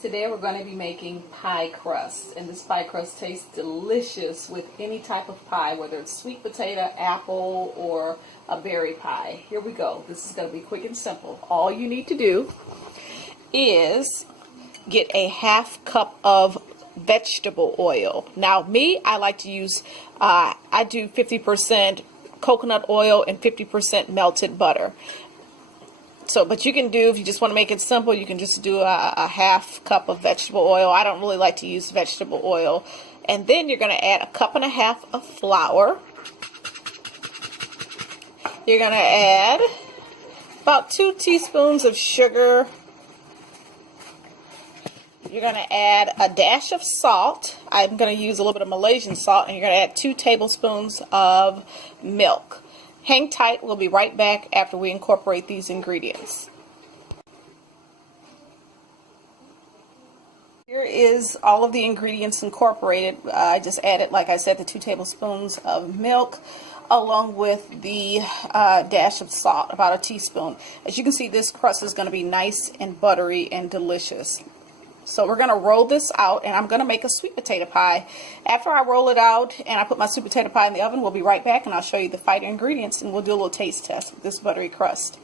Today we're going to be making pie crust, and this pie crust tastes delicious with any type of pie, whether it's sweet potato, apple, or a berry pie. Here we go. This is going to be quick and simple. All you need to do is get a half cup of vegetable oil. Now me, I like to use, I do 50% coconut oil and 50% melted butter. So, but you can do, if you just want to make it simple, you can just do a half cup of vegetable oil. I don't really like to use vegetable oil. And then you're going to add a cup and a half of flour. You're going to add about 2 teaspoons of sugar. You're going to add a dash of salt. I'm going to use a little bit of Malaysian salt. And you're going to add 2 tablespoons of milk. Hang tight, we'll be right back after we incorporate these ingredients. Here is all of the ingredients incorporated. I just added, like I said, the 2 tablespoons of milk along with the dash of salt, about a teaspoon. As you can see, this crust is going to be nice and buttery and delicious. So we're going to roll this out, and I'm going to make a sweet potato pie. After I roll it out and I put my sweet potato pie in the oven, we'll be right back and I'll show you the final ingredients and we'll do a little taste test with this buttery crust.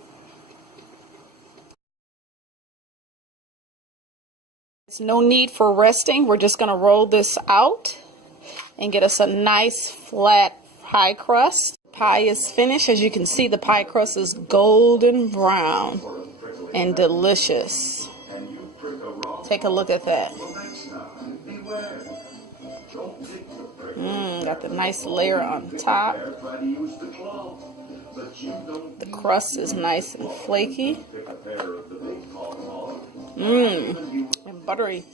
There's no need for resting. We're just going to roll this out and get us a nice flat pie crust. Pie is finished. As you can see, the pie crust is golden brown and delicious. Take a look at that. Got the nice layer on top. The crust is nice and flaky. And buttery.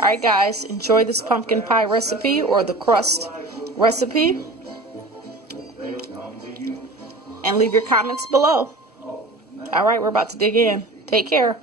Alright guys, enjoy this pumpkin pie recipe or the crust recipe. And leave your comments below. Alright, we're about to dig in. Take care.